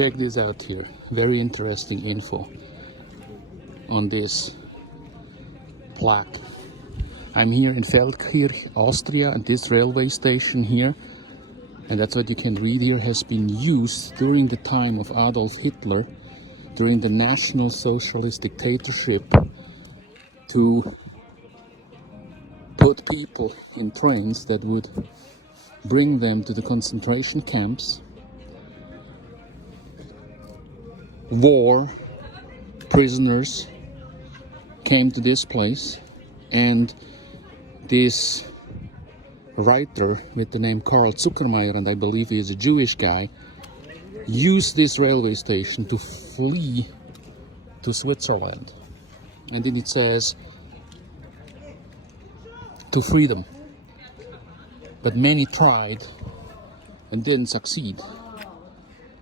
check this out here. Very interesting info on this plaque. I'm here in Feldkirch, Austria, and this railway station here, and that's what you can read here, has been used during the time of Adolf Hitler, during the National Socialist dictatorship, to put people in trains that would bring them to the concentration camps. War prisoners came to this place, and this writer with the name Karl Zuckermeier, and I believe he is a Jewish guy, used this railway station to flee to Switzerland. And then it says, to freedom. But many tried and didn't succeed.